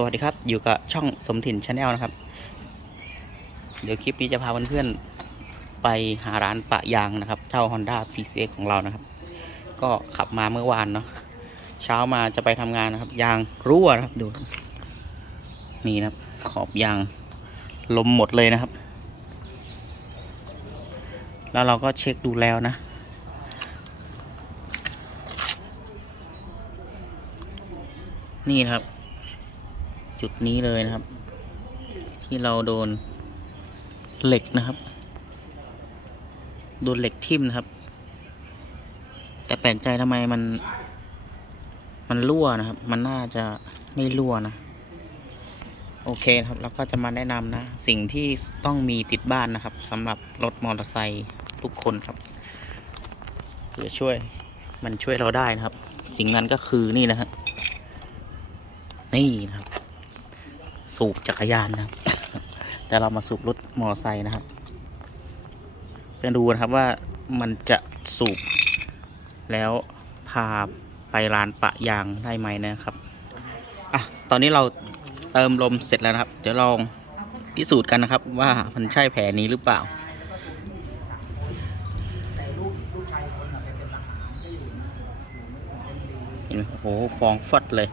สวัสดีครับ อยู่กับช่องสมถิ่นชาแนลนะครับ เดี๋ยวคลิปนี้จะพาเพื่อนๆไปหาร้านปะยางนะครับ เช่า Honda p c x ของเรานะครับ ก็ขับมาเมื่อวานเนาะเช้ามาจะไปทำงานนะครับ ยางรั่วนะครับดู นี่นะครับ ขอบยางลมหมดเลยนะครับ แล้วเราก็เช็คดูแล้วนะนี่นะครับ จุดนี้เลยนะครับ ที่เราโดนเหล็กนะครับ โดนเหล็กทิ่มนะครับ แต่แปลกใจทำไมมัน มันรั่วนะครับ มันน่าจะไม่รั่วนะ โอเคครับแล้วก็จะมาแนะนำนะ สิ่งที่ต้องมีติดบ้านนะครับสำหรับรถมอเตอร์ไซค์ทุกคนครับเพื่อช่วยมันช่วยเราได้นะครับ สิ่งนั้นก็คือนี่นะฮะนี่นะครับ สูบจักรยานนะครับ แต่เรามาสูบรถมอเตอร์ไซค์นะครับเพื่อดูนะครับว่ามันจะสูบ แล้วพาไปร้านปะยางได้ไหมนะครับอะตอนนี้เราเติมลมเสร็จแล้วนะครับ เดี๋ยวลองพิสูจน์กันนะครับ ว่ามันใช่แผลนี้หรือเปล่าโอ้โหฟองฟอดเลย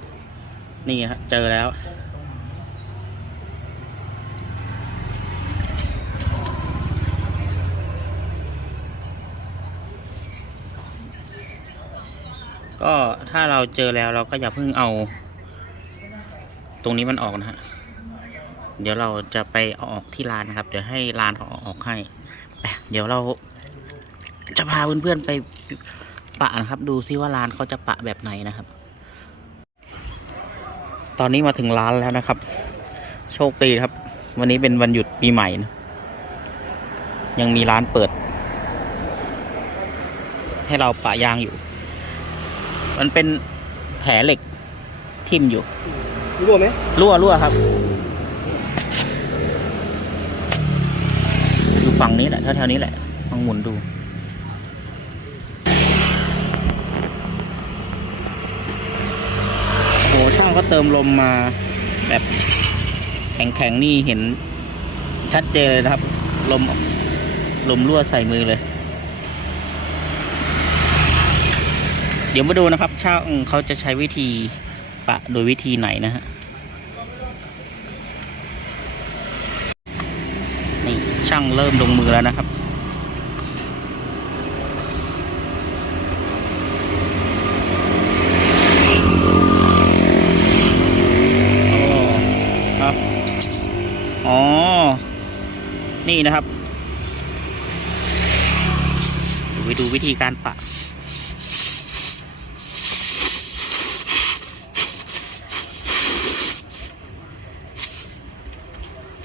นี่ฮะเจอแล้ว ก็ถ้าเราเจอแล้วเราก็อย่าเพิ่งเอา ตรงนี้มันออกนะฮะ เดี๋ยวเราจะไปเอาออกที่ร้านนะครับ เดี๋ยวให้ร้านเขาอออกให้เดี๋ยวเราจะพาเพื่อนๆไปปะนะครับ ดูซิว่าร้านเขาจะปะแบบไหนนะครับ ตอนนี้มาถึงร้านแล้วนะครับ โชคดีครับ วันนี้เป็นวันหยุดปีใหม่นะยังมีร้านเปิด ให้เราปะยางอยู่ มันเป็นแผลเหล็กทิ่มอยู่ รั่วไหมรั่วรั่วครับ อยู่ฝั่งนี้แหละแถวๆนี้แหละลองหมุนดู โอ้โหช่างก็เติมลมมาแบบแข็งๆนี่เห็นชัดเจนเลยนะครับ ลมลมรั่วใส่มือเลย ดี๋ยวมาดูนะครับช่างเขาจะใช้วิธีปะโดยวิธีไหนนะฮะนี่ช่างเริ่มลงมือแล้วนะครับโอ้ครับอ๋อ นี่นะครับ ไปดูวิธีการปะ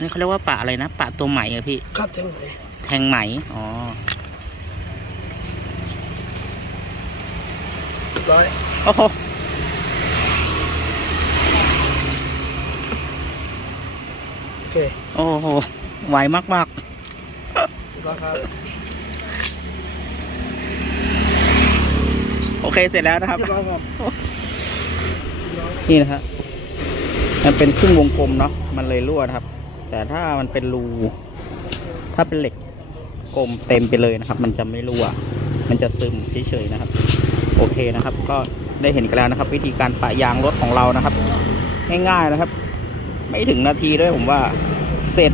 นนี้เขาเรียกว่าปะอะไรนะปะตัวไหมเหรอพี่ ครับแทงไหนแทงไหมอ๋อเรียบร้อยโอ้โหโอเคโอ้โหไวมากเรียบร้อยครับๆโอเคเสร็จแล้วนะครับ เรียบร้อยครับนี่นะฮะมันเป็นครึ่งวงกลมเนาะมันเลยรั่วนะครับ แต่ถ้ามันเป็นรู ถ้าเป็นเหล็กกลมเต็มไปเลยนะครับ มันจะไม่รั่ว มันจะซึมเฉยๆนะครับ โอเคนะครับ ก็ได้เห็นกันแล้วนะครับ วิธีการปะยางรถของเรานะครับ ง่ายๆนะครับ ไม่ถึงนาทีด้วยผมว่าเสร็จ